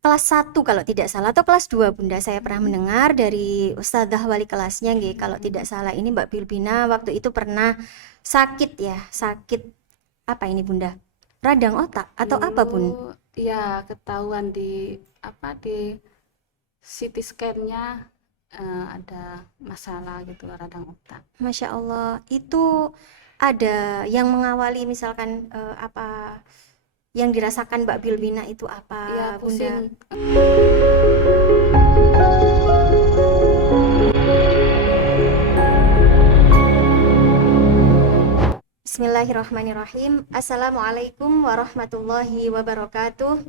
kelas 1 kalau tidak salah atau kelas 2 Bunda. Saya pernah mendengar dari ustadzah wali kelasnya nggih, kalau tidak salah ini Mbak Bilbina waktu itu pernah sakit ya, sakit apa ini Bunda? Radang otak atau apa Dulu Bun? ya ketahuan di CT scan-nya ada masalah gitu radang otak. Masya Allah, itu ada yang mengawali misalkan apa yang dirasakan Mbak Bilbina itu apa Ya Bunda? pusing. Bismillahirrahmanirrahim. Assalamualaikum warahmatullahi wabarakatuh.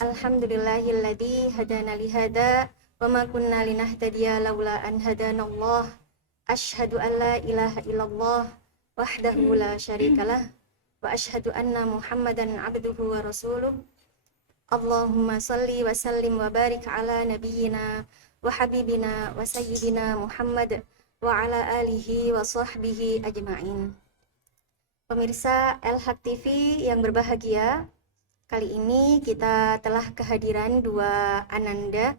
Alhamdulillahilladzi hadana li hada wa ma kunna linahtadiya laula an hadanallah. Asyhadu an la ilaha illallah wahdahu la syarikalah wa asyhadu anna Muhammadan abduhu wa rasuluh. Allahumma salli wa sallim wa barik ala nabiyyina wa habibina wa sayyidina Muhammad wa ala alihi wa sahbihi ajma'in. Pemirsa El-Haq TV yang berbahagia, kali ini kita telah kehadiran dua ananda.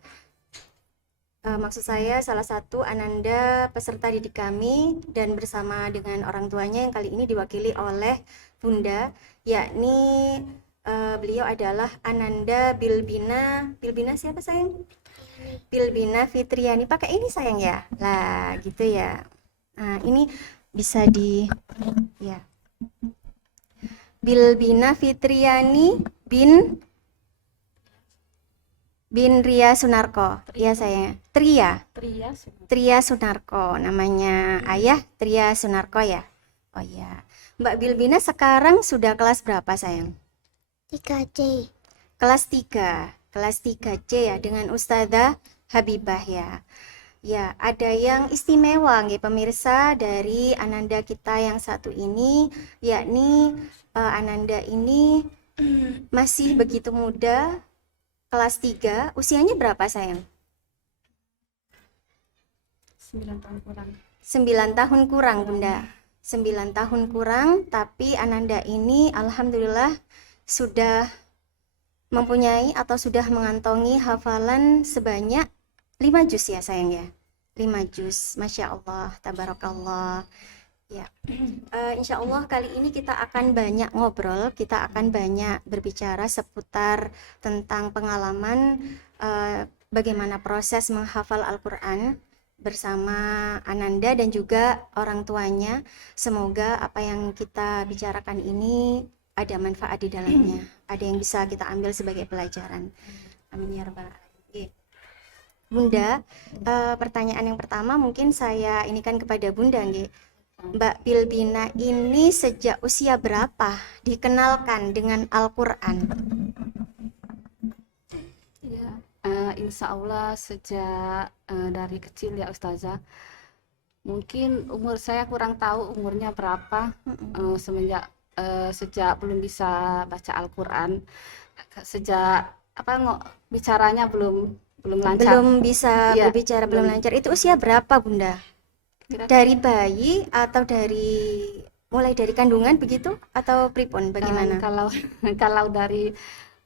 Maksud saya salah satu ananda peserta didik kami dan bersama dengan orang tuanya yang kali ini diwakili oleh Bunda, yakni beliau adalah Ananda Bilbina. Bilbina siapa sayang? Bilbina Fitriani. Pakai ini sayang ya. Lah gitu ya. Nah ini bisa ya. Bilbina Fitriani bin Ria Sunarko. Ya saya. Tria Sunarko namanya ayah Tria Sunarko ya. Oh ya. Mbak Bilbina sekarang sudah kelas berapa sayang? 3C. Kelas 3. Kelas 3C ya dengan Ustazah Habibah ya. Ya, ada yang istimewa nggih pemirsa dari Ananda kita yang satu ini, yakni Ananda ini masih begitu muda, kelas 3. Usianya berapa sayang? 9 tahun kurang. 9 tahun kurang Bunda. 9 tahun kurang, tapi Ananda ini alhamdulillah sudah mempunyai atau sudah mengantongi hafalan sebanyak 5 juz ya sayang ya. 5 juz. Masya Allah, tabarakallah. Ya. Insya Allah kali ini kita akan banyak ngobrol, kita akan banyak berbicara seputar tentang pengalaman bagaimana proses menghafal Al-Quran bersama Ananda dan juga orang tuanya. Semoga apa yang kita bicarakan ini ada manfaat di dalamnya, ada yang bisa kita ambil sebagai pelajaran. Amin ya rabbal alamin. Bunda, pertanyaan yang pertama mungkin saya ini kan kepada Bunda nggih. Mbak Bilbina ini sejak usia berapa dikenalkan dengan Al-Quran? Ya, insya Allah sejak dari kecil ya Ustazah. Mungkin umur saya kurang tahu umurnya berapa, sejak belum bisa baca Al-Quran, sejak bicaranya belum lancar. Belum bisa Ya, berbicara, belum lancar. Itu usia berapa Bunda? Dari bayi atau mulai dari kandungan begitu atau pripun bagaimana? Kalau dari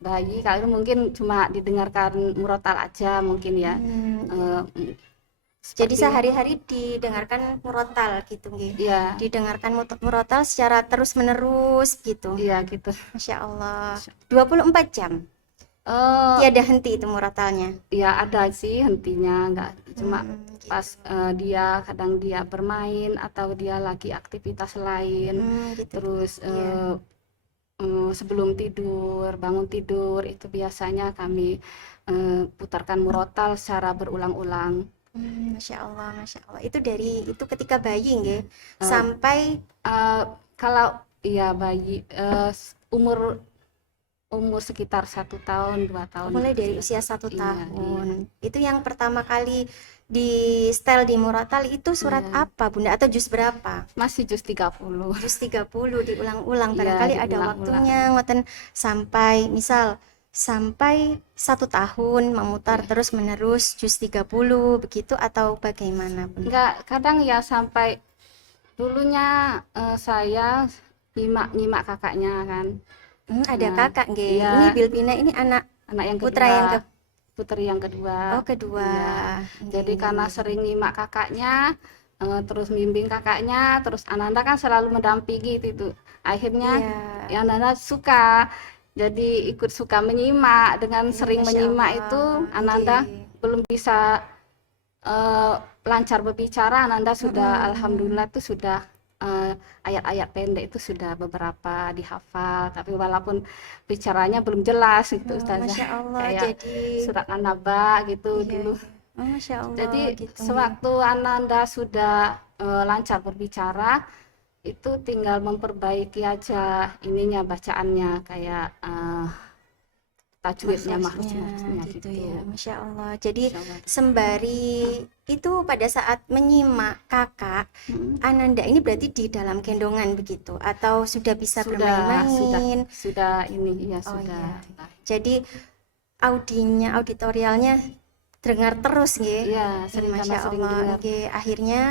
bayi, kalau mungkin cuma didengarkan murotal aja mungkin ya. Jadi sehari-hari didengarkan murotal gitu nggih. Iya. Didengarkan murotal secara terus-menerus gitu. Iya gitu. Masya Allah. 24 jam. Tiada henti itu murotalnya. Ya ada sih hentinya, enggak cuma gitu. pas kadang dia bermain atau dia lagi aktivitas lain. Gitu. Terus sebelum tidur, bangun tidur itu biasanya kami putarkan murotal secara berulang-ulang. Masya Allah, Masya Allah. Itu ketika bayi nggih, sampai kalau iya bayi umur sekitar 1 tahun 2 tahun. mulai dari usia 1 Iya, tahun. Itu yang pertama kali di setel di murotal itu surat apa Bunda atau juz berapa? Masih juz 30. Juz 30 diulang-ulang, Iya, barangkali ada diulang-ulang. waktunya ngoten sampai 1 tahun memutar terus menerus juz 30 begitu atau bagaimana Bunda? Enggak, kadang ya sampai dulunya saya nyimak kakaknya kan. Ada kakak nggih. Iya. Ini Bilbina ini anak anak yang Putra yang kedua, putri yang kedua. Oh, kedua. Iya. Jadi Nggih, karena nggih. sering nyimak kakaknya, terus bimbing kakaknya, terus Ananda kan selalu mendampingi itu. Akhirnya Iya. ya Ananda suka, jadi ikut suka menyimak. Dengan Iya, sering Masya menyimak Allah. itu, Ananda Nggih. belum bisa lancar berbicara. Ananda sudah, Mm-mm. alhamdulillah tuh sudah ayat-ayat pendek itu sudah beberapa dihafal, tapi walaupun bicaranya belum jelas gitu Oh, Ustazah. Masya Allah. Kayak Jadi surat An-Naba gitu iya, dulu. iya. Oh, Masya Allah Jadi gitu. Nggih. sewaktu Ananda sudah lancar berbicara, itu tinggal memperbaiki aja ininya, bacaannya, kayak tajwidnya, mahrujnya gitu gitu. ya, Masya Allah. Jadi Insya Allah. sembari itu pada saat menyimak kakak, Ananda ini berarti di dalam gendongan begitu atau sudah bisa bermain-main? Sudah ini ya Oh sudah. iya. Jadi auditorialnya dengar terus nggih. Iya, sering karena Masya sering Allah. dengar. Nggih, akhirnya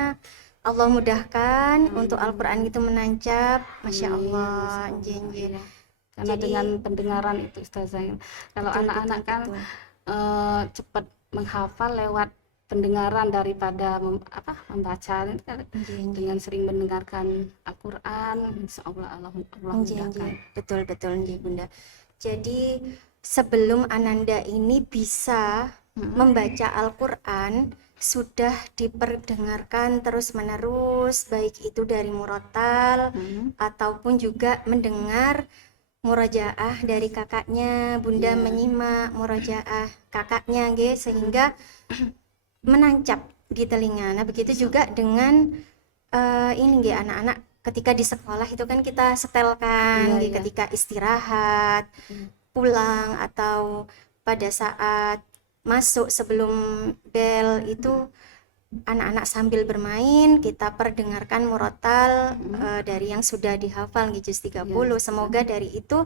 Allah mudahkan untuk Al-Qur'an itu menancap. Masya Amin, Allah. Masya Allah, Nggih, nggih. iya. Karena Jadi- dengan pendengaran itu Ustazah, kalau Betul, anak-anak betul, kan betul. cepat menghafal lewat pendengaran daripada membaca. Nggih, nggih. Dengan sering mendengarkan Al-Quran, insya Allah Allah Nggih, mudahkan. nggih. Betul, betul nggih, Bunda. Jadi sebelum Ananda ini bisa membaca Al-Qur'an sudah diperdengarkan terus-menerus, baik itu dari murotal ataupun juga mendengar murojaah dari kakaknya. Bunda Iya. menyimak murojaah kakaknya nggih, sehingga menancap di telinga. Nah, begitu juga dengan ini nggih, anak-anak ketika di sekolah itu kan kita setelkan Iya, nggih, iya. ketika istirahat, pulang atau pada saat masuk sebelum bel itu anak-anak sambil bermain kita perdengarkan murotal dari yang sudah dihafal nggih, juz 30. Semoga dari itu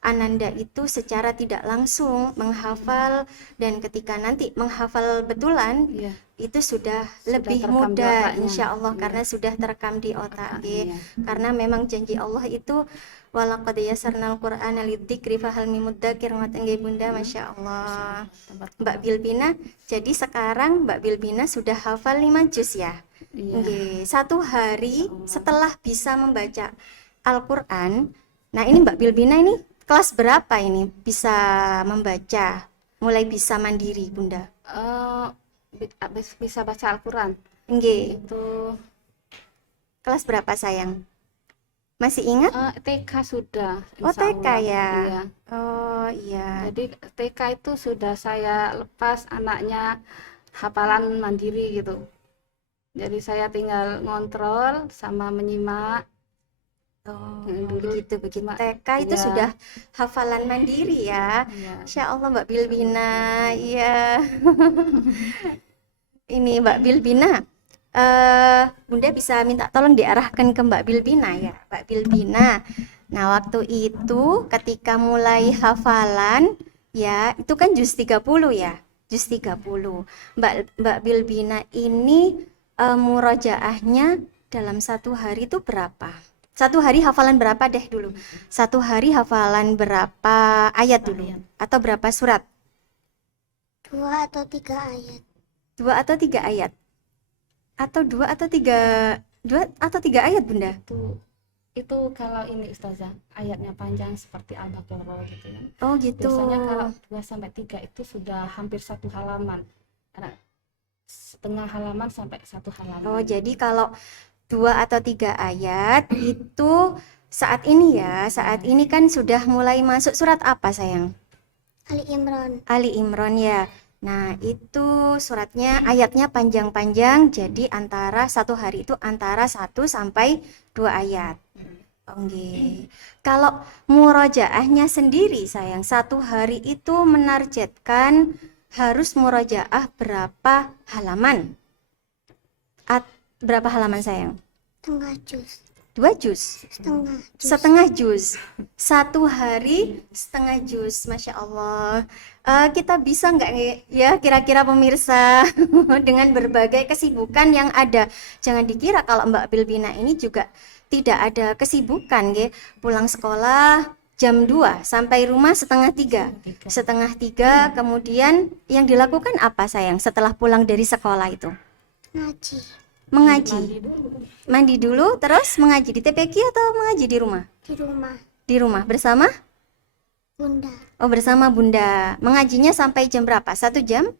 Ananda itu secara tidak langsung menghafal, dan ketika nanti menghafal betulan Iya. itu sudah Sudah lebih terekam di mudah otaknya. insya Allah, Iya. karena sudah terekam di otak nggih. Iya. Karena memang janji Allah itu walaqad yassarnal qur'ana lidzikri fahal mim mudzakir, ngoten nggih Bunda. Masya Allah. Mbak Bilbina, jadi sekarang Mbak Bilbina sudah hafal 5 juz ya? Iya. Nggih. Satu hari setelah bisa membaca Al-Qur'an. Nah, ini Mbak Bilbina ini kelas berapa ini bisa membaca? Mulai bisa mandiri, Bunda? Bisa baca Al-Quran Nggih. itu Kelas berapa sayang? Masih ingat? TK sudah, Oh, insya TK Allah. ya. Iya. Oh iya. Jadi TK itu sudah saya lepas anaknya hafalan mandiri gitu. Jadi saya tinggal ngontrol sama menyimak. Oh, Dulu begitu begitu. cuma- TK itu iya. sudah hafalan mandiri ya. Iya. Masya Allah Mbak Bilbina, iya. Ini Mbak Bilbina, Bunda bisa minta tolong diarahkan ke Mbak Bilbina ya, Mbak Bilbina. Nah, waktu itu ketika mulai hafalan ya, itu kan juz 30 ya, juz 30. Mbak Bilbina ini murojaahnya dalam satu hari itu berapa? Satu hari hafalan berapa deh dulu? Satu hari hafalan berapa ayat dulu? Atau berapa surat? 2 atau 3 ayat. 2 atau 3 ayat? Atau 2 atau 3 ayat, Bunda? Itu kalau ini Ustazah, ayatnya panjang seperti Al-Baqarah gitu kan. Oh gitu. Biasanya kalau 2 sampai 3 itu sudah hampir satu halaman. Karena setengah halaman sampai satu halaman. Oh, jadi kalau 2 atau 3 ayat itu saat ini ya, saat ini kan sudah mulai masuk surat apa sayang? Ali Imran. Ali Imran ya. Nah, itu suratnya ayatnya panjang-panjang, jadi antara satu hari itu antara 1 sampai 2 ayat. Oke. Kalau murojaahnya sendiri sayang, satu hari itu menargetkan harus murojaah berapa halaman? Berapa halaman sayang? Setengah juz. 2 juz? Setengah juz. Satu hari setengah juz. Masya Allah. Kita bisa nggak ya kira-kira pemirsa dengan berbagai kesibukan yang ada. Jangan dikira kalau Mbak Bilbina ini juga tidak ada kesibukan, pulang sekolah jam 2 sampai rumah setengah 3. Setengah 3 kemudian yang dilakukan apa sayang setelah pulang dari sekolah itu? Ngaji. Mengaji. Mandi dulu. Mandi dulu terus mengaji di TPQ atau mengaji di rumah? Di rumah. Di rumah bersama? Bunda. Oh, bersama Bunda. Mengajinya sampai jam berapa? 1 jam?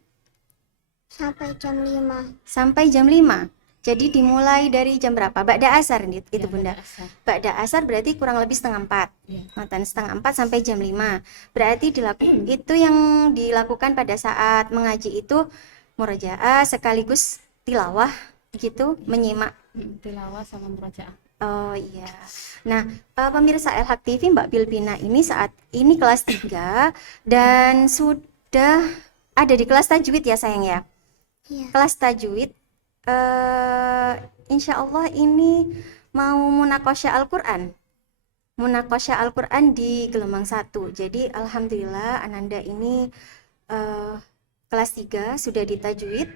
Sampai jam 5. Sampai jam 5. Jadi dimulai dari jam berapa? Ba'da asar itu Ya, Bunda. asar. Ba'da asar berarti kurang lebih setengah 4. Ya. Mantan setengah 4 sampai jam 5. Berarti itu yang dilakukan pada saat mengaji itu murojaah sekaligus tilawah gitu, menyimak. Tilawah sama murojaah. Oh iya. Nah, pemirsa El-Haq TV, Mbak Bilbina ini saat ini kelas 3 dan sudah ada di kelas tajwid ya sayang ya. Iya. Kelas tajwid insya Allah ini mau munakosya Al-Quran. Munakosya Al-Quran di gelombang 1. Jadi alhamdulillah Ananda ini kelas 3 sudah ditajwid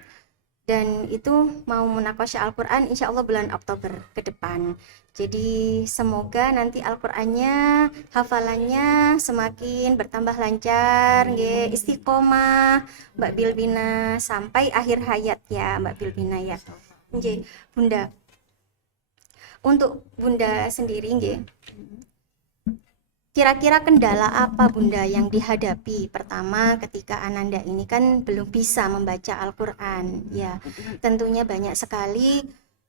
dan itu mau munakosya Al-Quran insya Allah bulan Oktober ke depan. Jadi semoga nanti Al-Qurannya, hafalannya semakin bertambah lancar, nggih, istiqomah Mbak Bilbina sampai akhir hayat ya Mbak Bilbina ya. Nggih, Bunda. Untuk Bunda sendiri nggih. Kira-kira kendala apa Bunda yang dihadapi? Pertama, ketika Ananda ini kan belum bisa membaca Al-Quran, ya. Tentunya banyak sekali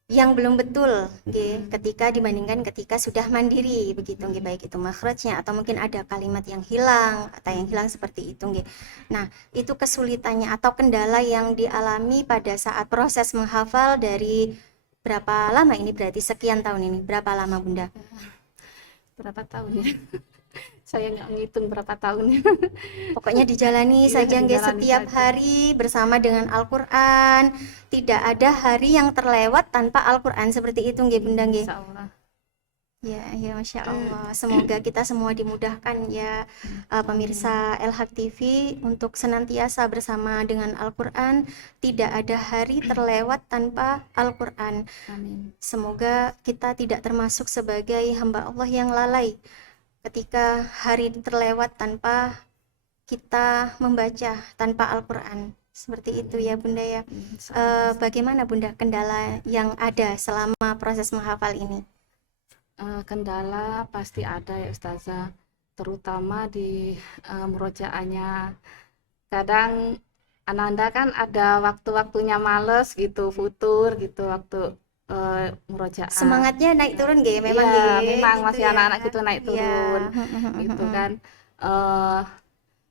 yang belum betul, nggih, ketika dibandingkan ketika sudah mandiri, begitu, nggih, baik itu makhrajnya atau mungkin ada kalimat yang hilang, kata yang hilang seperti itu, nggih. Nah, itu kesulitannya atau kendala yang dialami pada saat proses menghafal dari berapa lama ini? Berarti sekian tahun ini, berapa lama Bunda? Berapa tahun ya? Saya nggak ngitung berapa tahunnya. Pokoknya dijalani Iya, saja nggih, dijalani setiap saja. hari bersama dengan Al-Quran. Tidak ada hari yang terlewat tanpa Al-Quran seperti itu nggih Bunda nggih. Insya Allah. Ya, ya Masya Allah. Semoga kita semua dimudahkan ya pemirsa El-Haq TV untuk senantiasa bersama dengan Al-Quran. Tidak ada hari terlewat tanpa Al-Quran. Amin. Semoga kita tidak termasuk sebagai hamba Allah yang lalai ketika hari terlewat tanpa kita membaca, tanpa Al-Quran. Seperti itu ya Bunda ya. Bagaimana Bunda kendala yang ada selama proses menghafal ini? Kendala pasti ada ya Ustazah, terutama di murojaahnya. Kadang Ananda kan ada waktu-waktunya males gitu, futur gitu waktu murojaah. Semangatnya naik turun nggih, memang Iya, nggih, memang gitu masih ya. anak-anak gitu naik Iya. turun gitu kan.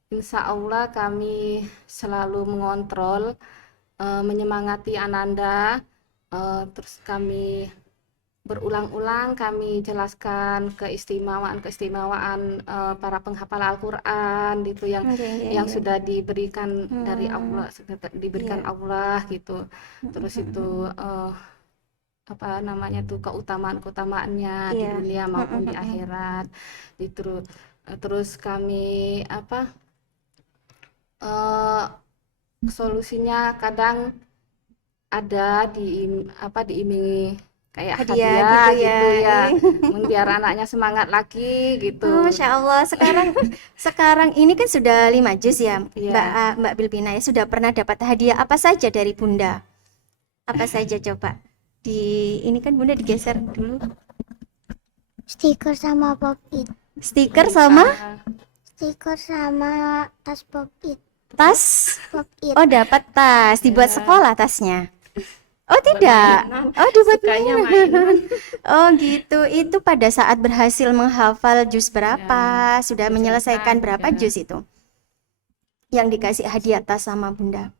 Insya Allah kami selalu mengontrol, menyemangati Ananda, terus kami berulang-ulang kami jelaskan keistimewaan para penghafal Al-Quran gitu yang Nggih, sudah diberikan dari Allah, sudah diberikan Iya. Allah gitu. Terus itu apa namanya tuh keutamaannya di Iya. dunia maupun di akhirat. Terus kami apa solusinya kadang ada diiming kayak Hadiah hadiah gitu ya. gitu ya, biar anaknya semangat lagi gitu. Masya Allah, sekarang ini kan sudah 5 juz ya, Iya. Mbak Bilbina ya. Sudah pernah dapat hadiah apa saja dari Bunda? Apa saja coba? Ini kan Bunda digeser dulu. Stiker sama pop-it. Stiker sama Stiker sama tas pop-it. tas. Pop-it. Oh, dapat tas, dibuat Ya. sekolah tasnya. Oh, tidak. Oh, dibuat Sukanya mainan. mainan. Oh, gitu. Itu pada saat berhasil menghafal juz berapa? Sudah menyelesaikan berapa ya. juz itu? Yang dikasih hadiah tas sama Bunda.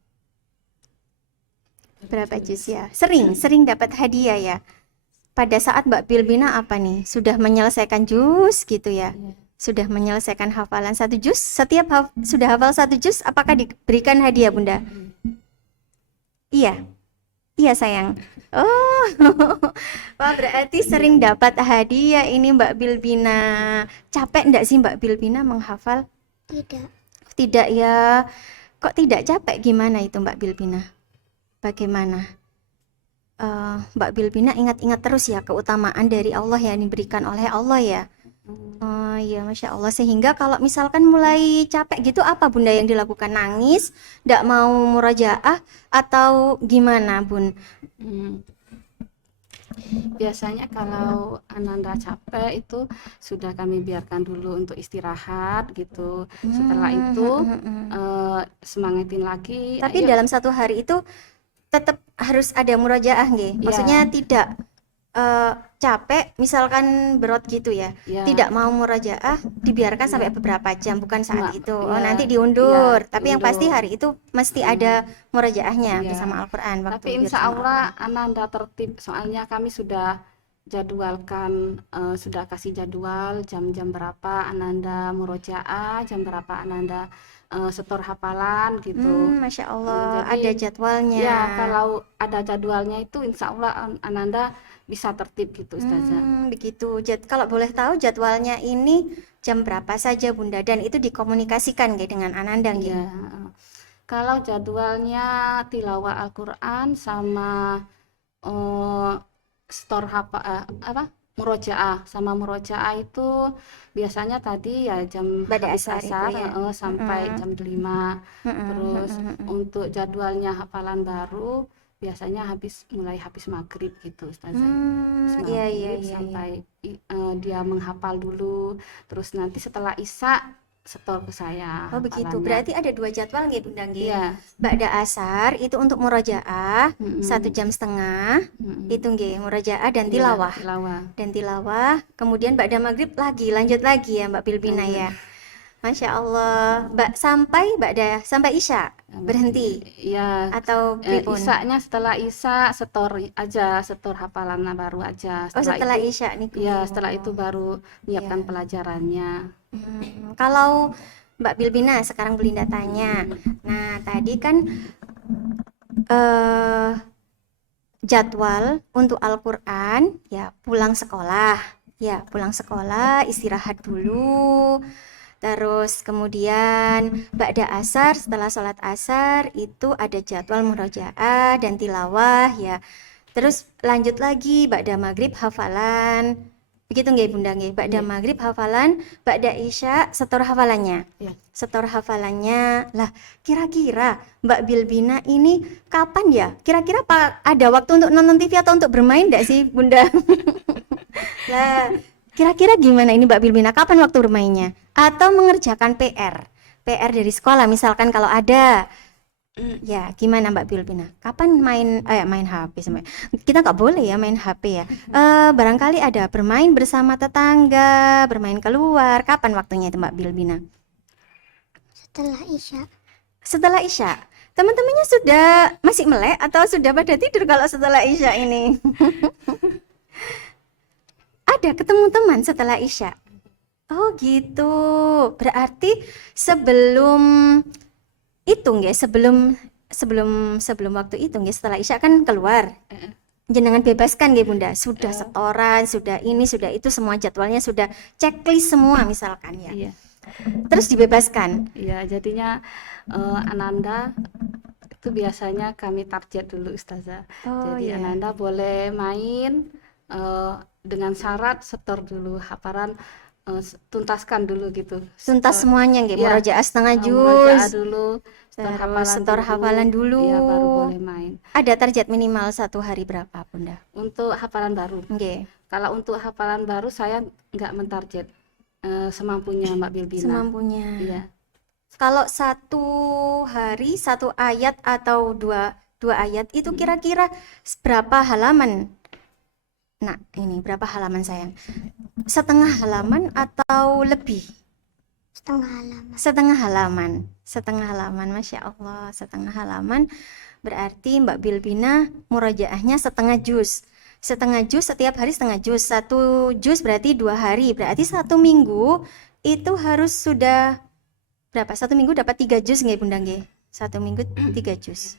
Berapa juz ya? Sering dapat hadiah ya. Pada saat Mbak Bilbina apa nih? Sudah menyelesaikan juz gitu ya? Iya. Sudah menyelesaikan hafalan 1 juz? Setiap sudah hafal 1 juz, apakah diberikan hadiah Bunda? Iya. Iya sayang. Oh, wah berarti sering dapat hadiah ini Mbak Bilbina. Capek enggak sih Mbak Bilbina menghafal? Tidak. Tidak ya. Kok tidak capek? Gimana itu Mbak Bilbina? Bagaimana? Mbak Bilbina ingat-ingat terus ya keutamaan dari Allah yang diberikan oleh Allah ya. Oh iya, Masya Allah. Sehingga kalau misalkan mulai capek gitu, apa Bunda yang dilakukan? Nangis, tidak mau murojaah, atau gimana Bun? Hmm. Biasanya kalau Ananda capek itu sudah kami biarkan dulu untuk istirahat gitu. Setelah itu semangatin lagi. Tapi Ayo. dalam satu hari itu tetap harus ada murojaah nggih. Maksudnya Ya, tidak capek misalkan berat gitu ya. ya, Tidak mau murojaah dibiarkan sampai ya. beberapa jam, bukan saat Cuma itu. Oh, ya, nanti ya diundur. Tapi yang pasti diundur. hari itu mesti ada murojaahnya Ya. bersama Al-Qur'an, waktu Tapi wirid insya sama Al-Qur'an. Allah Ananda tertib, soalnya kami sudah jadwalkan, sudah kasih jadwal jam-jam berapa Ananda murojaah, jam berapa Ananda setor hafalan gitu. Masya Allah, Jadi ada jadwalnya. ya kalau ada jadwalnya itu insya Allah Ananda bisa tertib gitu Ustazah. Begitu. Kalau boleh tahu jadwalnya ini jam berapa saja Bunda, dan itu dikomunikasikan nggih dengan Ananda nggih? Ya, kalau jadwalnya tilawah Al-Quran sama eh, store murojaah sama murojaah itu biasanya tadi ya jam Pada habis asar itu asar ya. sampai jam 5. Terus untuk jadwalnya hafalan baru biasanya mulai habis maghrib gitu Ustazah. Habis Iya, iya, maghrib iya, sampai dia menghafal dulu, terus nanti setelah isya setor ke saya Oh begitu. hafalannya. Berarti ada dua jadwal nggih Bunda nggih? Iya. Ba'da asar itu untuk murojaah, Mm-mm. 1,5 jam, Mm-mm. itu nggih murojaah dan Iya, tilawah. tilawah. Dan tilawah, kemudian ba'da maghrib lagi, lanjut lagi ya Mbak Bilbina Lanjut. ya. Masya Allah, sampai isya berhenti Iya, atau pripun? isya-nya setelah isya setor hafalan baru aja. Oh setelah itu, isya nih. ya setelah itu baru menyiapkan Iya. pelajarannya. Kalau Mbak Bilbina sekarang Belinda tanya. Nah tadi kan eh jadwal untuk Al-Qur'an ya pulang sekolah. Ya, pulang sekolah, istirahat dulu. Terus kemudian ba'da asar, setelah sholat asar itu ada jadwal murojaah dan tilawah ya. Terus lanjut lagi ba'da maghrib hafalan. Begitu nggih Bunda nggih? Ba'da Iya. maghrib hafalan, ba'da isya setor hafalannya. Iya. Setor hafalannya. Lah, kira-kira Mbak Bilbina ini kapan ya? Kira-kira ada waktu untuk nonton TV atau untuk bermain enggak sih, Bunda? Lah, kira-kira gimana ini Mbak Bilbina? Kapan waktu bermainnya? Atau mengerjakan PR? PR dari sekolah misalkan kalau ada. Ya, gimana Mbak Bilbina? Kapan main HP sampai? Kita nggak boleh ya main HP ya. Barangkali ada bermain bersama tetangga, bermain keluar. Kapan waktunya itu Mbak Bilbina? Setelah isya. Setelah isya. Teman-temannya sudah masih melek atau sudah pada tidur kalau setelah isya ini? Ada ketemu teman setelah isya. Oh gitu. Berarti sebelum itu nggih, sebelum waktu itu nggih, setelah isya kan keluar. Jenengan bebaskan nggih Bunda. Sudah setoran, sudah ini, sudah itu, semua jadwalnya sudah checklist semua misalkan ya. Iya. Terus dibebaskan. Iya, jadinya Ananda itu biasanya kami target dulu Ustazah. Oh, Jadi iya. Ananda boleh main dengan syarat setor dulu hafalan, tuntaskan dulu gitu. Tuntas semuanya nggih, Iya. murojaah setengah Murojaah juz. dulu, Terus setor hafalan dulu. Iya, baru boleh main. Ada target minimal satu hari berapa Bunda? Untuk hafalan baru. Nggih. Kalau untuk hafalan baru saya nggak mentarget, semampunya Mbak Bilbina. Semampunya. Iya. Kalau satu hari satu ayat atau dua ayat itu kira-kira berapa halaman? Nah, ini berapa halaman sayang? Setengah halaman atau lebih? Setengah halaman. Setengah halaman, Masya Allah, setengah halaman. Berarti Mbak Bilbina murojaahnya setengah juz setiap hari, setengah juz. 1 juz berarti 2 hari, berarti 1 minggu itu harus sudah berapa? 1 minggu dapat 3 juz nggih Bunda nggih? 1 minggu 3 juz.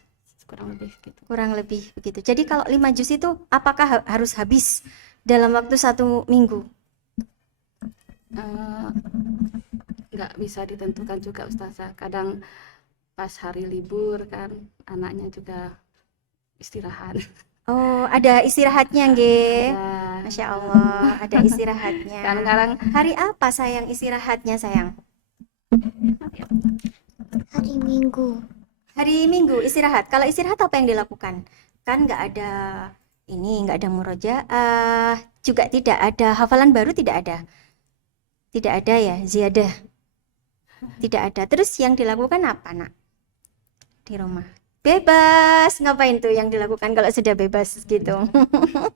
Kurang lebih gitu. Kurang lebih begitu. Jadi kalau 5 juz itu apakah harus habis dalam waktu 1 minggu? Nggak bisa ditentukan juga Ustazah. Kadang pas hari libur kan anaknya juga istirahat. Oh, ada istirahatnya nggih. Ada. Masya Allah, ada istirahatnya. Kadang-kadang Hari apa sayang istirahatnya sayang? Hari Minggu. Hari Minggu istirahat. Kalau istirahat apa yang dilakukan? Kan nggak ada nggak ada murojaah, juga tidak ada hafalan baru, tidak ada. Tidak ada ya, ziyadah. Tidak ada. Terus yang dilakukan apa, Nak? Di rumah. Bebas. Ngapain tuh yang dilakukan kalau sudah bebas gitu?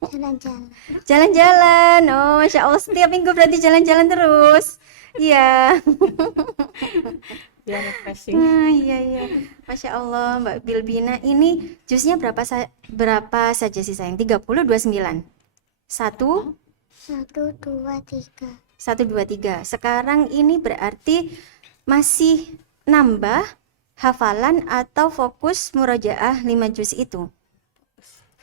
Jalan-jalan. Jalan-jalan. Oh, Masya Allah, setiap minggu berarti jalan-jalan terus. Iya. biar refreshing. Iya, iya. Masya Allah, Mbak Bilbina. Ini jusnya berapa saja sih sayang? 30, 29. 1, 1, 2, 3. 1, 2, 3. Sekarang ini berarti masih nambah hafalan atau fokus murojaah 5 juz itu?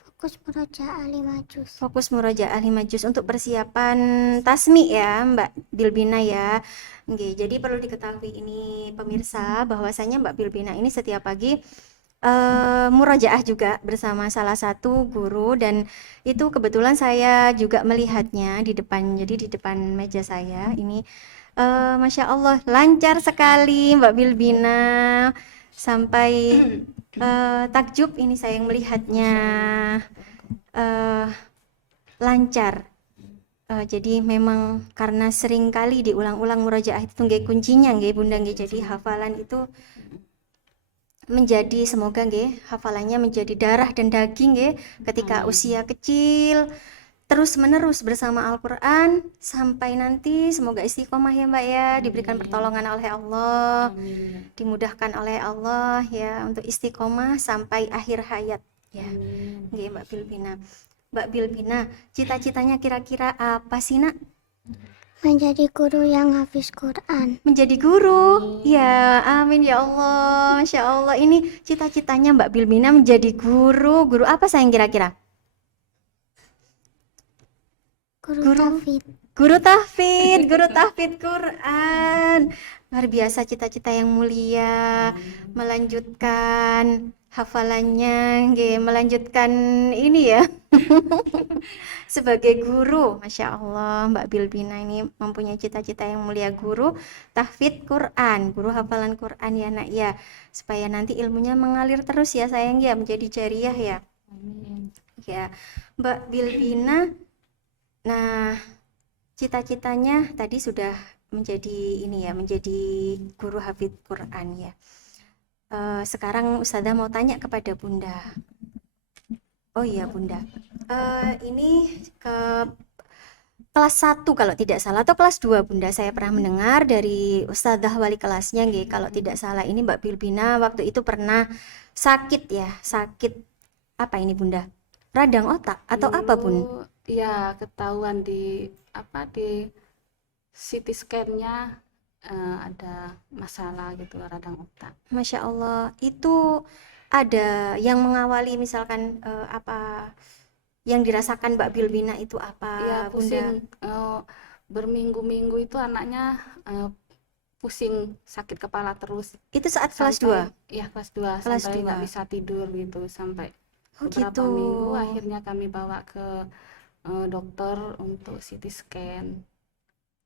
Fokus murojaah 5 juz. Fokus murojaah 5 juz untuk persiapan tasmi ya Mbak Bilbina ya. Oke, jadi perlu diketahui ini pemirsa bahwasanya Mbak Bilbina ini setiap pagi murojaah juga bersama salah satu guru, dan itu kebetulan saya juga melihatnya di depan, jadi di depan meja saya ini. Masya Allah, lancar sekali Mbak Bilbina, sampai takjub ini saya yang melihatnya. Lancar. Jadi memang karena sering kali diulang-ulang murojaah itu nggih kuncinya nggih Bunda nggih. Jadi hafalan itu menjadi, semoga nggih hafalannya menjadi darah dan daging nggih ketika usia kecil, terus menerus bersama Al-Qur'an sampai nanti semoga istiqomah ya Mbak ya, diberikan pertolongan oleh Allah, Amin. dimudahkan oleh Allah ya untuk istiqomah sampai akhir hayat ya. Amin. Nggih Mbak Bilbina. Mbak Bilbina, cita-citanya kira-kira apa sih Nak? Menjadi guru yang hafiz Quran. Menjadi guru. Ya, amin ya Allah. Masya Allah. Ini cita-citanya Mbak Bilbina menjadi guru. Guru apa sayang kira-kira? Guru Guru. tahfidz. Guru tahfidz Quran. Luar biasa, cita-cita yang mulia. Melanjutkan hafalannya, nggih, melanjutkan ini ya. Sebagai guru, Masya Allah, Mbak Bilbina ini mempunyai cita-cita yang mulia, guru tahfidz Quran, guru hafalan Quran ya Nak ya, supaya nanti ilmunya mengalir terus ya sayang ya, menjadi jariah ya. Amin. Ya, Mbak Bilbina. Nah, cita-citanya tadi sudah menjadi ini ya, menjadi guru hafidz Quran ya. Sekarang Ustazah mau tanya kepada Bunda. Oh iya Bunda, ini ke kelas 1 kalau tidak salah, atau kelas 2 Bunda, saya pernah mendengar dari Ustazah wali kelasnya nggih, kalau tidak salah ini Mbak Bilbina waktu itu pernah sakit ya, sakit apa ini Bunda? Radang otak atau apa Bun? Dulu, ya ketahuan di CT scan-nya ada masalah gitu radang otak. Masya Allah, itu ada yang mengawali misalkan apa yang dirasakan Mbak Bilbina itu apa Ya Bunda? pusing, berminggu-minggu itu anaknya pusing, sakit kepala terus Itu saat kelas sampai 2? ya kelas 2 Kelas sampai nggak 2. bisa tidur gitu sampai Oh beberapa gitu. minggu, akhirnya kami bawa ke dokter untuk CT scan.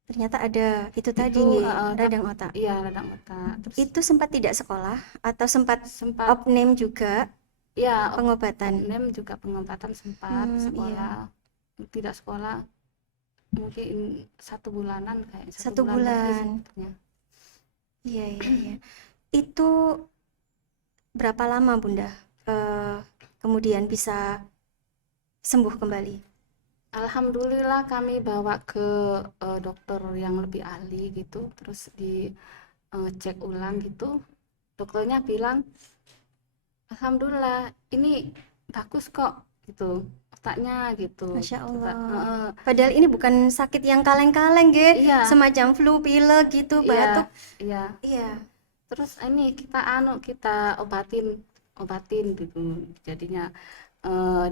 Ternyata ada itu tadi Itu nggih, radang otak. iya radang otak. Terus Itu sempat tidak sekolah atau sempat sempat opname juga ya pengobatan? opname juga pengobatan sempat Iya. sekolah, tidak sekolah mungkin 1 bulanan kayak 1 1 bulan lebih bulan. sebetulnya. Iya, iya, iya. Itu berapa lama Bunda kemudian bisa sembuh kembali? Alhamdulillah kami bawa ke dokter yang lebih ahli gitu, terus cek ulang gitu. Dokternya bilang, Alhamdulillah ini bagus kok gitu, otaknya gitu. Masya Allah. Heeh. Padahal ini bukan sakit yang kaleng-kaleng nggih, Iya, semacam flu, pilek gitu, iya, batuk. iya. Iya. Terus ini kita obatin gitu. Jadinya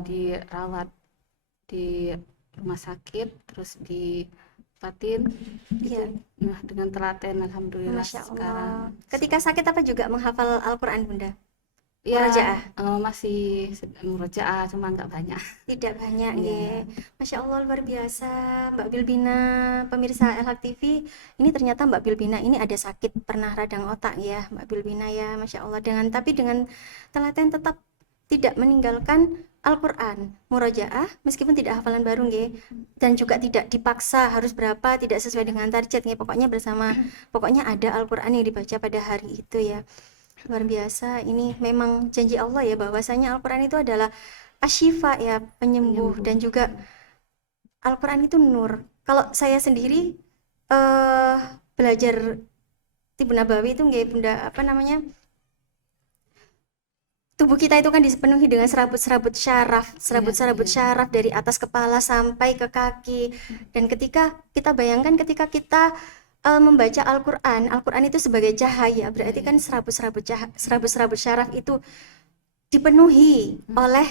dirawat di rumah sakit, terus diobatin gitu. Iya. Nah, dengan telaten alhamdulillah Masya Allah. sekarang. Ketika sakit apa juga menghafal Al-Quran Bunda? Ya, Murojaah? masih murojaah, cuma nggak banyak. Tidak banyak Iya. nggih. Masya Allah luar biasa Mbak Bilbina, pemirsa LHK TV. Ini ternyata Mbak Bilbina ini ada sakit pernah radang otak ya Mbak Bilbina ya, Masya Allah. Tapi dengan telaten tetap tidak meninggalkan Al-Quran, murojaah meskipun tidak hafalan baru nggih, dan juga tidak dipaksa harus berapa, tidak sesuai dengan target nggih. Pokoknya ada Al-Quran yang dibaca pada hari itu ya. Luar biasa, ini memang janji Allah ya bahwasanya Al-Quran itu adalah asyifa ya, penyembuh, dan juga Al-Quran itu nur. Kalau saya sendiri belajar Tibu Nabawi itu nggih Bunda, apa namanya? Tubuh kita itu kan dipenuhi dengan serabut-serabut syaraf, serabut-serabut Iya. syaraf dari atas kepala sampai ke kaki. Dan ketika kita bayangkan ketika kita membaca Al-Quran, Al-Quran itu sebagai cahaya, berarti kan serabut-serabut syaraf itu dipenuhi oleh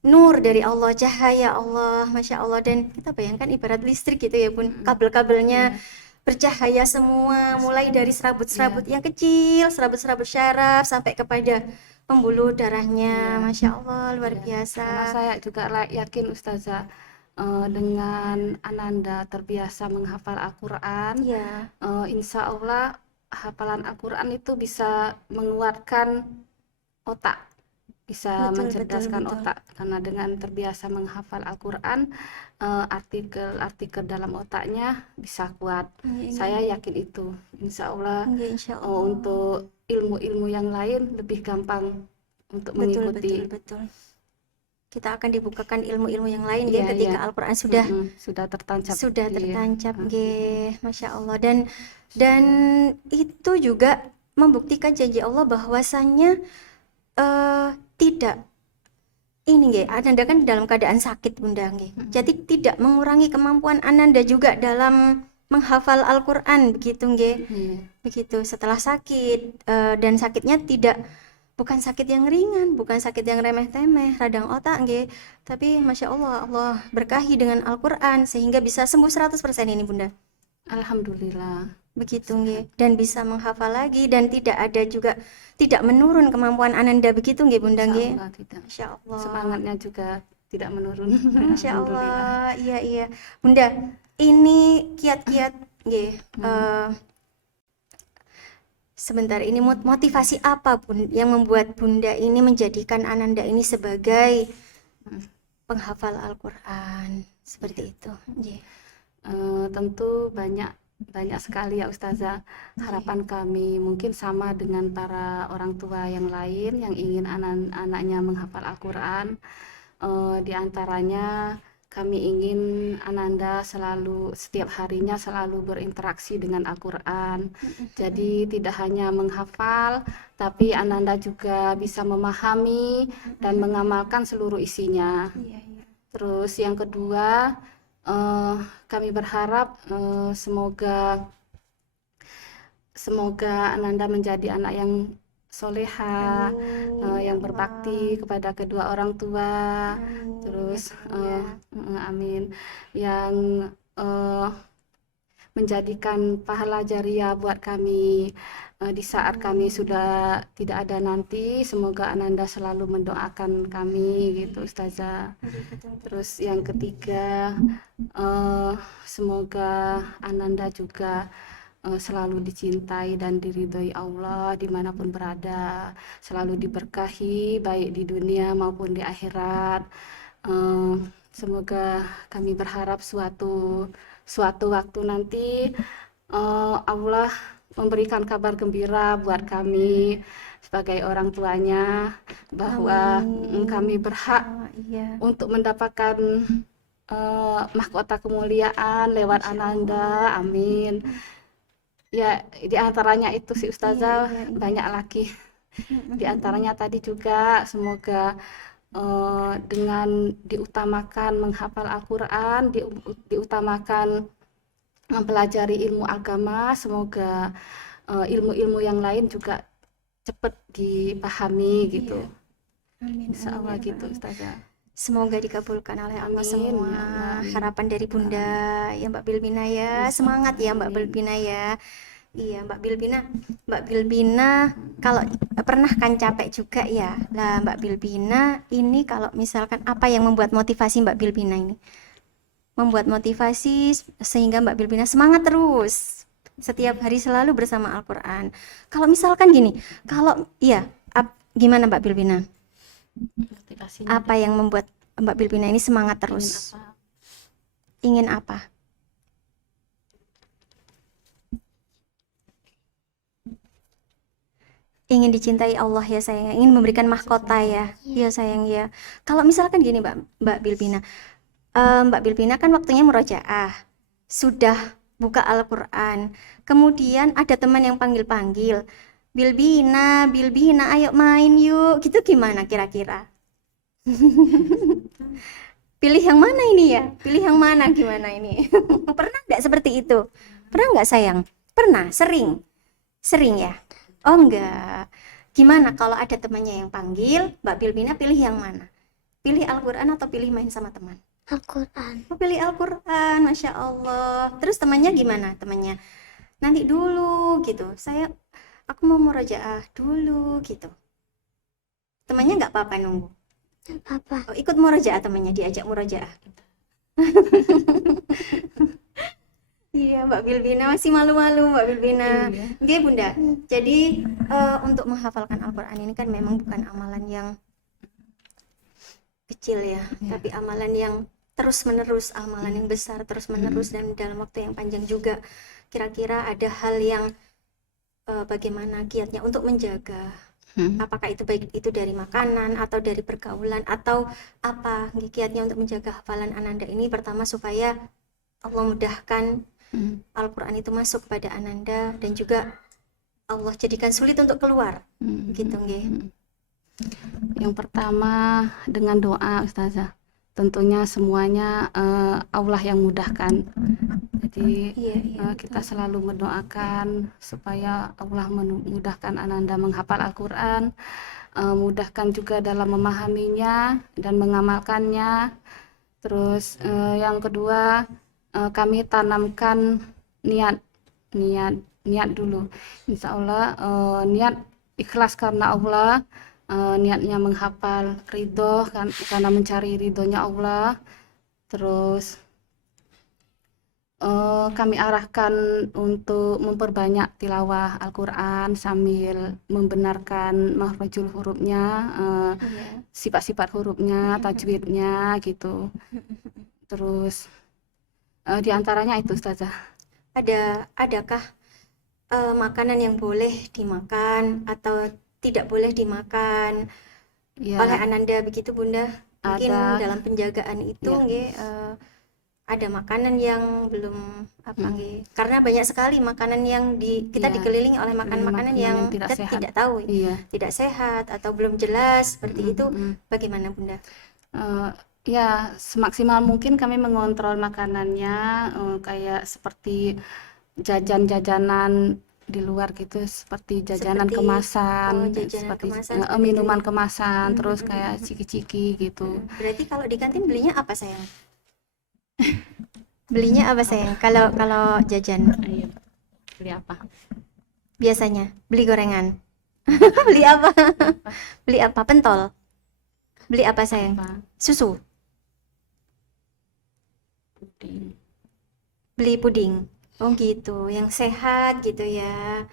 nur dari Allah, cahaya Allah, Masya Allah. Dan kita bayangkan ibarat listrik gitu ya Bun, kabel-kabelnya bercahaya semua, mulai dari serabut-serabut yang kecil, serabut-serabut syaraf sampai kepada pembuluh darahnya. Iya. Masya Allah, luar Iya. biasa. Karena saya juga yakin Ustazah, dengan Ananda terbiasa menghafal Al-Quran, Iya, insya Allah hafalan Al-Quran itu bisa menguatkan otak, bisa betul, mencerdaskan betul. otak, karena dengan terbiasa menghafal Al-Quran, artikel-artikel dalam otaknya bisa kuat. Iya, Saya yakin itu, insya Allah. iya, insya Allah. Untuk ilmu-ilmu yang lain lebih gampang untuk Betul, mengikuti. betul. Kita akan dibukakan ilmu-ilmu yang lain ya Iya, ketika iya. Al-Quran Sudah tertancap sudah di tertancap nggih, Masya Allah. Dan itu juga membuktikan janji Allah bahwasannya tidak ini nggih, Ananda kan dalam keadaan sakit Bunda nggih. Jadi tidak mengurangi kemampuan Ananda juga dalam menghafal Al-Quran begitu nggih. Iya. Begitu setelah sakit, dan sakitnya bukan sakit yang ringan, bukan sakit yang remeh-temeh, radang otak nggih. Tapi Masya Allah, Allah berkahi dengan Al-Quran sehingga bisa sembuh 100% ini Bunda. Alhamdulillah. Begitu nggih, dan bisa menghafal lagi dan tidak menurun kemampuan Ananda begitu nggih Bunda Insya nggih. Allah tidak. Masya Allah. Semangatnya juga tidak menurun. Masya Alhamdulillah. Allah, iya. Bunda, ini kiat-kiat nggih. Sebentar, ini motivasi apa Bun yang membuat Bunda ini menjadikan Ananda ini sebagai penghafal Al-Quran seperti itu? Nggih. Tentu banyak sekali ya Ustazah. Harapan kami mungkin sama dengan para orang tua yang lain yang ingin anak-anaknya menghafal Al-Quran. Di antaranya kami ingin Ananda setiap harinya selalu berinteraksi dengan Al-Quran. Jadi tidak hanya menghafal, tapi Ananda juga bisa memahami dan mengamalkan seluruh isinya. Iya. Terus yang kedua, kami berharap semoga Ananda menjadi anak yang soleha, yang berbakti kepada kedua orang tua. Terus amin, yang menjadikan pahala jariah buat kami di saat kami sudah tidak ada nanti. Semoga Ananda selalu mendoakan kami gitu Ustazah. Terus yang ketiga, semoga Ananda juga selalu dicintai dan diridhoi Allah dimanapun berada, selalu diberkahi baik di dunia maupun di akhirat. Semoga kami berharap suatu waktu nanti Allah memberikan kabar gembira buat kami sebagai orang tuanya bahwa kami berhak untuk mendapatkan mahkota kemuliaan lewat Ananda. Amin. Ya, di antaranya itu sih Ustazah, banyak lagi. Di antaranya tadi juga semoga dengan diutamakan menghafal Al-Quran, diutamakan mempelajari ilmu agama, semoga ilmu-ilmu yang lain juga cepat dipahami gitu. Amin. Insya Allah gitu Ustazah. Semoga dikabulkan oleh Allah semua Amin. harapan dari Bunda ya Mbak Bilbina ya. Semangat ya Mbak Bilbina ya. Iya, Mbak Bilbina kalau pernah kan capek juga ya. Lah Mbak Bilbina ini kalau misalkan apa yang membuat motivasi Mbak Bilbina ini? Membuat motivasi sehingga Mbak Bilbina semangat terus. Setiap hari selalu bersama Al-Qur'an. Kalau misalkan gini, kalau iya, gimana Mbak Bilbina? Motivasinya Apa yang membuat Mbak Bilbina ini semangat ingin terus? apa? Ingin apa? Ingin dicintai Allah ya sayang, ingin memberikan mahkota ya. Iya sayang ya. Kalau misalkan gini Mbak Bilbina, Mbak Bilbina kan waktunya murojaah, sudah buka Al-Qur'an. Kemudian ada teman yang panggil-panggil, Bilbina, Bilbina, ayo main yuk. Gitu gimana kira-kira? Pilih yang mana ini ya? Pilih yang mana gimana ini? Pernah nggak seperti itu? Pernah nggak sayang? Pernah, sering. Sering ya? Oh enggak. Gimana kalau ada temannya yang panggil, Mbak Bilbina pilih yang mana? Pilih Al-Qur'an atau pilih main sama teman? Al-Quran. Oh, pilih Al-Qur'an, Masya Allah. Terus temannya gimana? Temannya, nanti dulu gitu. Aku mau murojaah dulu gitu. Temannya nggak apa-apa nunggu. Apa? Oh, ikut murojaah temannya, diajak murojaah. Iya, Mbak Bilbina masih malu-malu Mbak Bilbina. Iya. Oke, Bunda. Jadi untuk menghafalkan Al-Qur'an ini kan memang bukan amalan yang kecil ya, Iya. tapi amalan yang terus-menerus, amalan yang besar terus-menerus dan dalam waktu yang panjang juga. Kira-kira ada hal yang bagaimana kiatnya untuk menjaga, apakah itu baik itu dari makanan atau dari pergaulan atau apa kiatnya untuk menjaga hafalan Ananda ini? Pertama, supaya Allah mudahkan Al-Qur'an itu masuk kepada Ananda dan juga Allah jadikan sulit untuk keluar. Gitu nggih. Yang pertama dengan doa Ustazah. Tentunya semuanya Allah yang mudahkan. Jadi Iya, kita selalu mendoakan supaya Allah memudahkan Ananda menghafal Al-Qur'an, mudahkan juga dalam memahaminya dan mengamalkannya. Terus yang kedua, kami tanamkan niat dulu. Insya Allah niat ikhlas karena Allah, niatnya menghafal, ridho karena mencari ridhonya Allah. Terus kami arahkan untuk memperbanyak tilawah Al-Qur'an sambil membenarkan makhrajul hurufnya, Iya. sifat-sifat hurufnya, tajwidnya gitu. Terus di antaranya itu Ustazah. Adakah makanan yang boleh dimakan atau tidak boleh dimakan Ya, oleh Ananda begitu Bunda? Mungkin ada. dalam penjagaan itu Ya. nggih, ada makanan yang belum apa nggih. Karena banyak sekali makanan yang kita Ya, dikelilingi oleh makanan-makanan yang tidak kita sehat. tidak tahu, Iya. tidak sehat atau belum jelas seperti itu. Mm-mm. Bagaimana Bunda? Ya, semaksimal mungkin kami mengontrol makanannya, kayak seperti jajan-jajanan di luar gitu, seperti jajanan Seperti kemasan, jajanan seperti kemasan seperti itu minuman nggih. kemasan, terus kayak ciki-ciki gitu. Berarti kalau di kantin belinya apa sayang? Belinya apa sayang? Kalau jajan Iya. Beli apa? biasanya beli gorengan. Beli apa? Beli apa? Pentol. Beli apa sayang? Apa? Susu. Puding. Beli puding. Oh gitu, yang sehat gitu ya.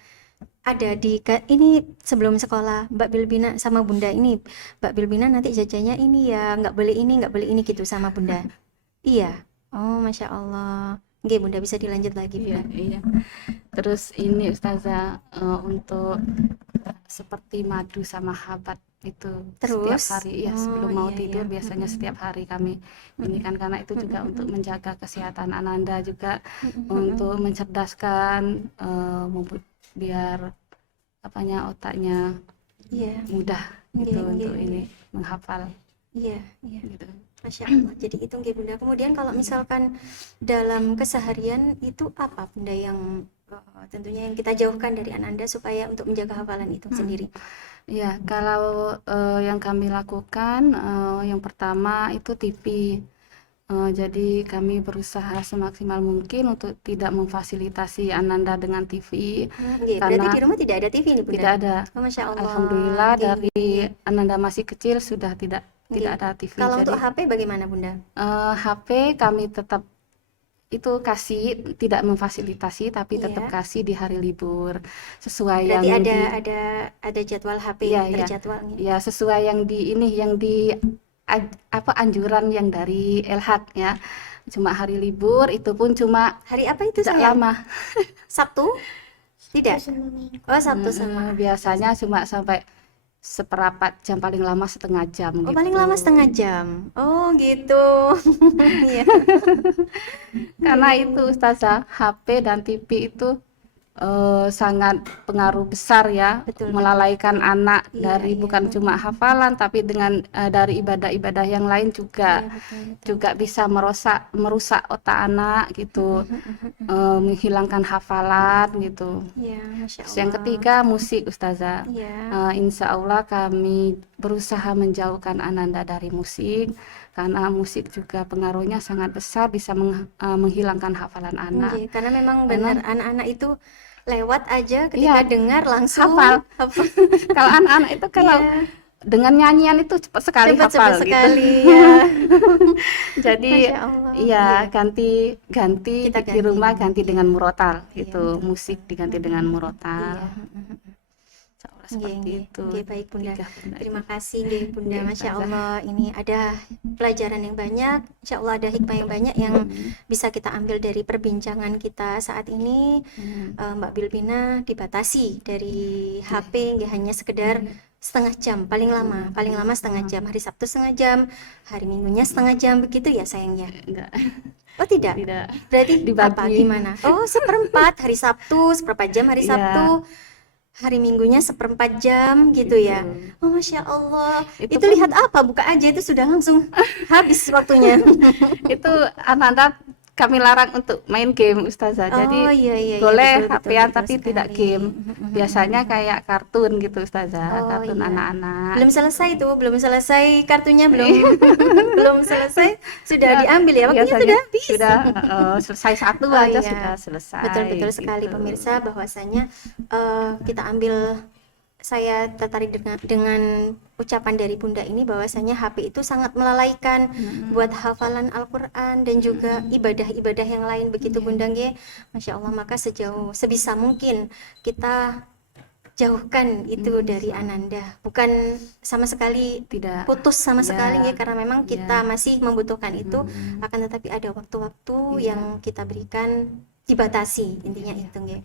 Ada ini sebelum sekolah Mbak Bilbina sama Bunda ini. Mbak Bilbina nanti jajannya ini ya, nggak boleh ini, nggak boleh ini gitu sama Bunda. Iya. Oh, Masya Allah. Oke, Bunda bisa dilanjut lagi, Iya, Bunda. iya. Terus ini Ustazah, untuk seperti madu sama habat itu setiap Terus? hari ya, Oh, sebelum mau iya, tidur iya. biasanya setiap hari kami ini kan, karena itu juga untuk menjaga kesehatan Ananda, juga untuk mencerdaskan, biar otaknya Iya, mudah gitu Nggih, untuk nggih, ini menghafal iya, iya. gitu. Masya Allah. Jadi itu nggih Bunda. Kemudian kalau misalkan dalam keseharian itu apa Bunda yang tentunya yang kita jauhkan dari Ananda supaya untuk menjaga hafalan itu sendiri? Ya, kalau yang kami lakukan, yang pertama itu TV. Jadi kami berusaha semaksimal mungkin untuk tidak memfasilitasi Ananda dengan TV Nggih, berarti karena di rumah tidak ada TV nih Bunda? tidak ada. Oh, Masya Allah. Alhamdulillah Nggih, dari nggih. Ananda masih kecil sudah tidak Nggih. ada TV. Kalau Jadi untuk HP bagaimana Bunda? HP kami tetap itu kasih, tidak memfasilitasi tapi tetap Iya. kasih di hari libur sesuai Berarti yang ada jadwal HP Iya, iya. terjadwalnya. ya sesuai yang anjuran yang dari LH ya. Cuma hari libur itu pun cuma Hari apa itu tidak sayang? lama. Sabtu? Tidak. Oh, Sabtu Mm, sama. biasanya cuma sampai seperempat jam, paling lama setengah jam Oh, gitu. paling lama setengah jam. Oh, gitu. Iya. Karena itu Ustazah, HP dan TV itu sangat pengaruh besar ya, Betul, melalaikan betul. anak Iya, dari iya. bukan cuma hafalan tapi dengan dari ibadah-ibadah yang lain juga Iya, betul, betul. juga bisa merusak otak anak gitu, menghilangkan hafalan gitu. Iya, Masya Terus yang Allah. ketiga musik Ustazah. Iya. Insya Allah kami berusaha menjauhkan Ananda dari musik karena musik juga pengaruhnya sangat besar, bisa menghilangkan hafalan anak. Nggih, karena memang Karena- benar anak-anak itu lewat aja ketika Iya, dengar langsung hafal. hafal. Kalau anak-anak itu kalau Iya, dengan nyanyian itu cepat sekali cepat hafal gitu. sekali ya. Jadi Masya Allah. iya, Iya. ganti Kita di rumah ganti dengan murotal Iya, gitu. betul. Musik diganti dengan murotal. Iya. Insya Allah Nggih, seperti nggih. itu. Nggih, baik Bunda. Tiga Bunda. Terima kasih nggih Bunda. Nggih, Masya Ustazah. Allah, ini ada pelajaran yang banyak. Insya Allah ada hikmah yang banyak yang bisa kita ambil dari perbincangan kita saat ini. Mbak Bilbina dibatasi dari HP nggak hanya sekedar setengah jam, paling lama setengah jam, hari Sabtu setengah jam, hari Minggunya setengah jam, begitu ya sayangnya? Enggak, Oh tidak, tidak. berarti Dibagi. apa gimana? Oh, seperempat hari Sabtu, seperempat jam hari Iya. Sabtu, hari Minggunya seperempat jam gitu ya. Gitu. Oh, Masya Allah. Itu Itu pun- lihat apa? Buka aja itu sudah langsung habis waktunya. Itu anak-anak kami larang untuk main game Ustazah. Jadi Oh, iya, iya, iya, boleh betul, HP-an betul tapi tidak sekali. game. Biasanya kayak kartun gitu Ustazah, Oh, kartun iya. anak-anak. Belum selesai tuh, belum selesai kartunya belum belum selesai sudah diambil ya, waktunya Biasanya sudah habis. sudah selesai satu Oh, aja iya. sudah selesai. Betul-betul sekali gitu. pemirsa, bahwasanya kita ambil, saya tertarik dengan ucapan dari Bunda ini bahwasanya HP itu sangat melalaikan buat hafalan Al-Qur'an dan juga ibadah-ibadah yang lain, begitu Bunda nggih. Masya Allah, maka sebisa mungkin kita jauhkan itu dari Ananda, bukan sama sekali Tidak. putus sama Ya. sekali ya, karena memang kita Ya. masih membutuhkan itu, akan tetapi ada waktu-waktu Ya. yang kita berikan dibatasi, intinya itu nggih.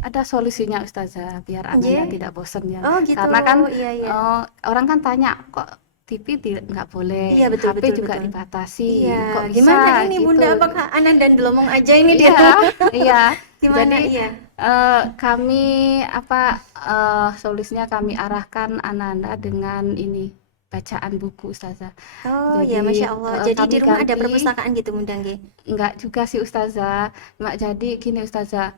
Ada solusinya Ustazah biar Nggih. anaknya tidak bosan ya. Oh gitu. Karena kan Iya, iya. orang kan tanya kok TV nggak boleh, Iya, betul, HP betul, juga betul. dibatasi. Iya, Kok bisa gimana ini gitu? Bunda, apakah Ananda dan Delomong aja ini dia? Iya, iya. Gimana? Jadi Iya. kami solusinya kami arahkan Ananda dengan ini bacaan buku Ustazah. Oh Jadi, ya, Masya Allah. Jadi kami di rumah ada ganti- perpustakaan gitu Bunda nggih? Enggak juga sih Ustazah. Mak, jadi gini Ustazah,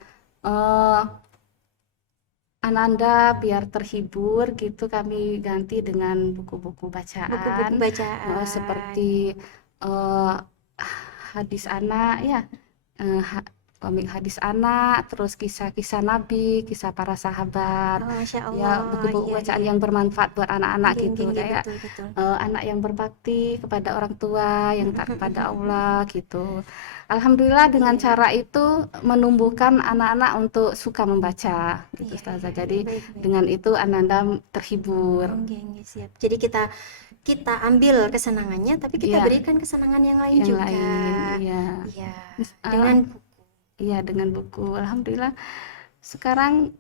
Ananda biar terhibur gitu kami ganti dengan buku-buku bacaan. Buku-buku bacaan. Seperti hadis anak ya, komik hadis anak, terus kisah-kisah Nabi, kisah para sahabat, Oh, Masya Allah. ya buku-buku Iya, bacaan iya. yang bermanfaat buat anak-anak Nggih, gitu, nggih, nggih, kayak betul, betul. anak yang berbakti kepada orang tua, yang taat kepada Allah gitu. Alhamdulillah dengan Iya. cara itu menumbuhkan anak-anak untuk suka membaca gitu Iya, Ustazah. iya, Jadi baik, baik. dengan itu Ananda terhibur. Nggih, nggih, siap. Jadi kita ambil kesenangannya, tapi kita Iya. berikan kesenangan yang lain Yang juga. lain, iya. Iya. Ah, Dengan Iya, dengan buku. Alhamdulillah. Sekarang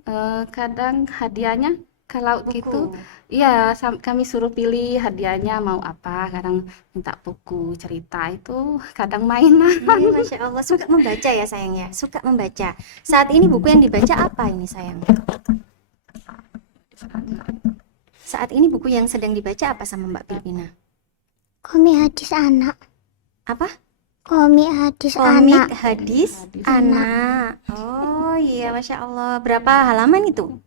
kadang hadiahnya kalau buku. gitu, iya kami suruh pilih hadiahnya mau apa. Kadang minta buku cerita itu, kadang mainan. Iya, Masya Allah, suka membaca ya sayang ya, suka membaca. Saat ini buku yang dibaca apa ini sayang? Saat ini buku yang sedang dibaca apa sama Mbak Bilbina? Komik hadis anak. Apa? Komik hadis Komik anak. hadis Hadis anak. Oh iya, Masya Allah. Berapa halaman itu?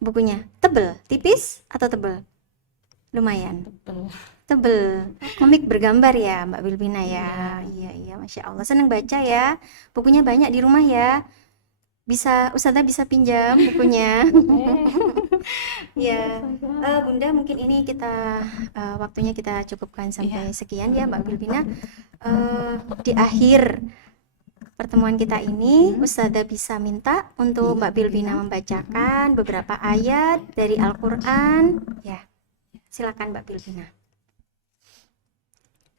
Bukunya tebel, tipis atau tebel? Lumayan. Tebel. tebel. Komik bergambar ya Mbak Bilbina ya. Iya, Masya Allah. Senang baca ya. Bukunya banyak di rumah ya. Ustazah bisa pinjam bukunya. Ya, Bunda, mungkin ini waktunya kita cukupkan sampai sekian ya Mbak Bilbina. Di akhir pertemuan kita ini, Ustazah bisa minta untuk Mbak Bilbina membacakan beberapa ayat dari Al-Quran. Ya, silakan Mbak Bilbina.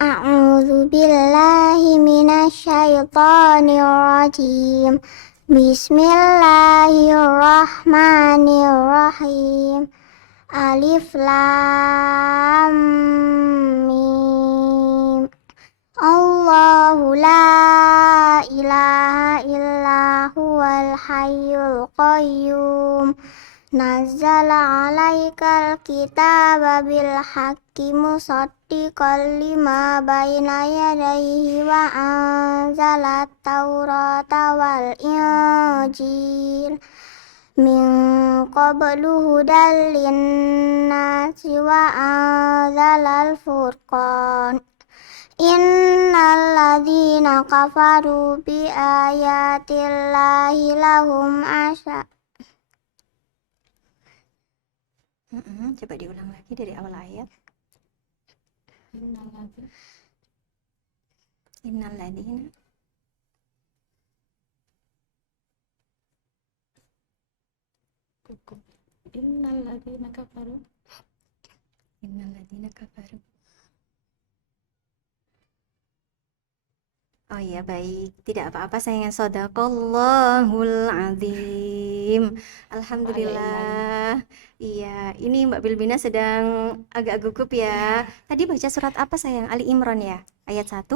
A'udzu billahi minasyaitonir rajim. Bismillahirrahmanirrahim. Alif lam mim. Allahu la ilaha illa huwal hayyul qayyum. Nazzala 'alaikal kitaba bil haqqi musaddiqan lima baina yadayhi wa anzalat taurata wal injil min qablu hudal linnasi wa anzalal furqan. Innal ladzina kafaru bi ayatillahi lahum Coba diulang lagi dari awal ayat. Innal ladzina kafaru. Oh iya, baik, tidak apa-apa sayangan. Shadaqallahul azim. Alhamdulillah. Iya, ini Mbak Bilbina sedang agak gugup ya. Tadi baca surat apa sayang? Ali Imran ya? Ayat 1?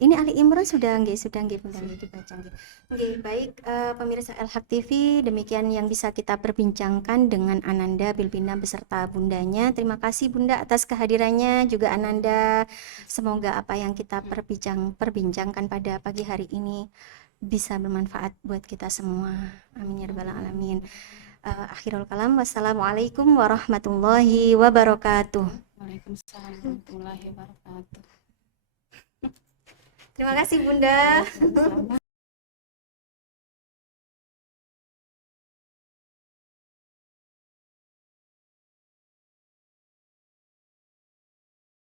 Ini Ali Imran sudah nggih Bunda nggih dibaca nggih. Nggih, baik, pemirsa El-Haq TV, demikian yang bisa kita perbincangkan dengan Ananda Bilbina beserta bundanya. Terima kasih Bunda atas kehadirannya, juga Ananda. Semoga apa yang kita perbincangkan pada pagi hari ini bisa bermanfaat buat kita semua. Amin ya rabbal alamin. Akhirul kalam, wassalamualaikum warahmatullahi wabarakatuh. Waalaikumsalam warahmatullahi wabarakatuh. Terima kasih Bunda.